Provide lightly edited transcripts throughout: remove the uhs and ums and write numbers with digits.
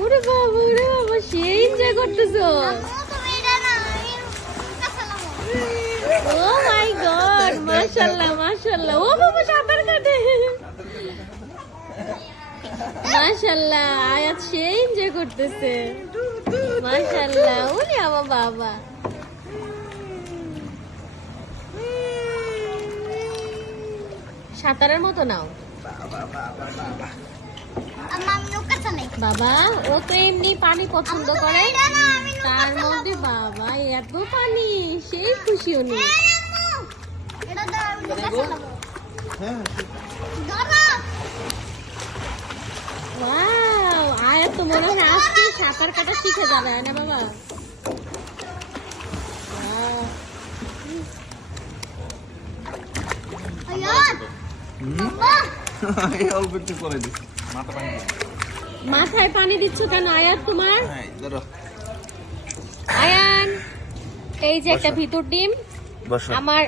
ওরে বাবা সেই এনজয় করতেছো। ও মাই গড, মাশাআল্লাহ মাশাআল্লাহ। ও বাবা সাঁতার কাটে, মাশাআল্লাহ। আয়াত সেই এনজয় করতেছে, মাশাআল্লাহ। ওরে আমার বাবা, সাঁতারের মতো নাও বাবা। ও তো এমনি পানি পছন্দ করে, তার মধ্যে বাবা এত পানি, সেই খুশি উনি। ওয়াও, আয়াত তো মনে হয় আজকে সাঁতার কাটা শিখে যাবে না বাবা। মাথায় পানি দিচ্ছ কেন আয়াত তোমার? আয়ান, এই যে একটা ভিতর ডিম। আমার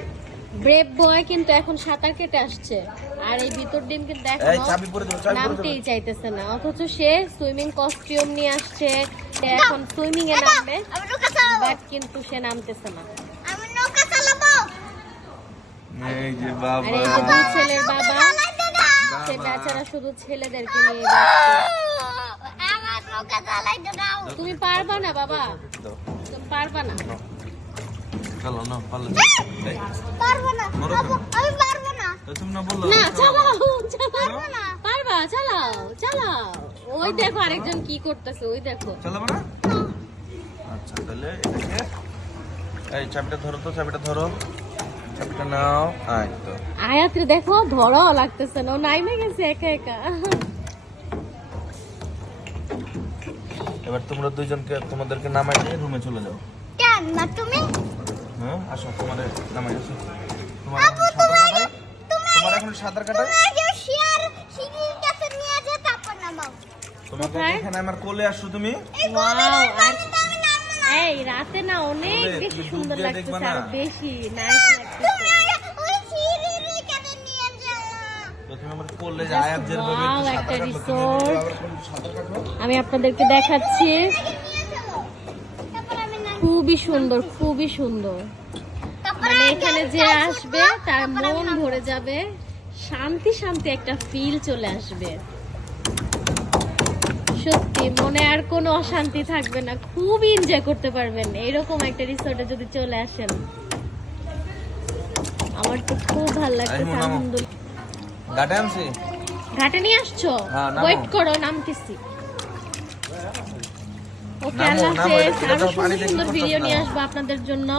ব্রেভ বয় কিন্তু এখন সাঁতার কেটে আসছে, আর এই ভিতর ডিম কিন্তু এখন নামতেই চাইতেছে না, অথচ সে সুইমিং কস্টিউম নিয়ে আসছে, সে এখন সুইমিং এ নামবে, বাট কিন্তু সে নামতেছে না। এই যে বাবা, আর এই যে দুই ছেলের বাবা, সে বেচারা শুধু ছেলেদেরকে নিয়ে যাচ্ছে। তুমি পারবা না বাবা, তুমি পারবা না। চলো না, পারলে পারবো না, আমি পারবো না। তুমি না বললো না, চালাও চালাও, পারবা, চালাও চালাও। ওই দেখো আরেকজন কি করতেছে, ওই দেখো। চালাবো না? আচ্ছা তাহলে এটাকে, এই চাবিটা ধরো তো, চাবিটা ধরো, চাবিটা নাও। আয় তো আয়াত দেখো, ধরাও লাগতেছে না, ও নাইমে গেছে একা একা। এবার তোমরা দুইজনকে, তোমাদেরকে নামাই দিয়ে রুমে চলে যাও। কেন না তুমি? হ্যাঁ আসো, তোমাদের নামাই আসো। তোমার এখন সাঁতার কাটা, তোমাকে এখানে আমার কোলে আসো তুমি। এই রাতে না অনেক বেশি সুন্দর লাগতেছে, আর বেশি নাইস লাগতেছে। একটা রিসোর্ট আমি আপনাদেরকে দেখাচ্ছি, খুবই সুন্দর, খুবই সুন্দর। মানে এখানে যে আসবে তার মন ভরে যাবে, শান্তি শান্তি একটা ফিল চলে আসবে, সত্যি মনে আর কোনো অশান্তি থাকবে না, খুব এনজয় করতে পারবেন এরকম একটা রিসোর্টে যদি চলে আসেন। আমার তো খুব ভালো লাগছে। আলহামদুলিল্লাহ। ঘাটে আনছি, ঘাটে নিয়ে আসছো? ওয়েট করো, নামতেছি। ওকে, আল্লাহ হাফেজ। আরো সুন্দর সুন্দর ভিডিও নিয়ে আসবো আপনাদের জন্য।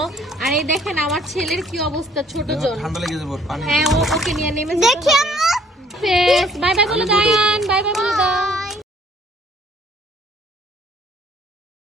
আর এই দেখেন আমার ছেলের কি অবস্থা, ছোট জন। ঠান্ডা লেগে যাবে, পানি। হ্যাঁ, ওকে নিয়ে নেমে দেখি আম্মু। বাই বাই বলে দাও।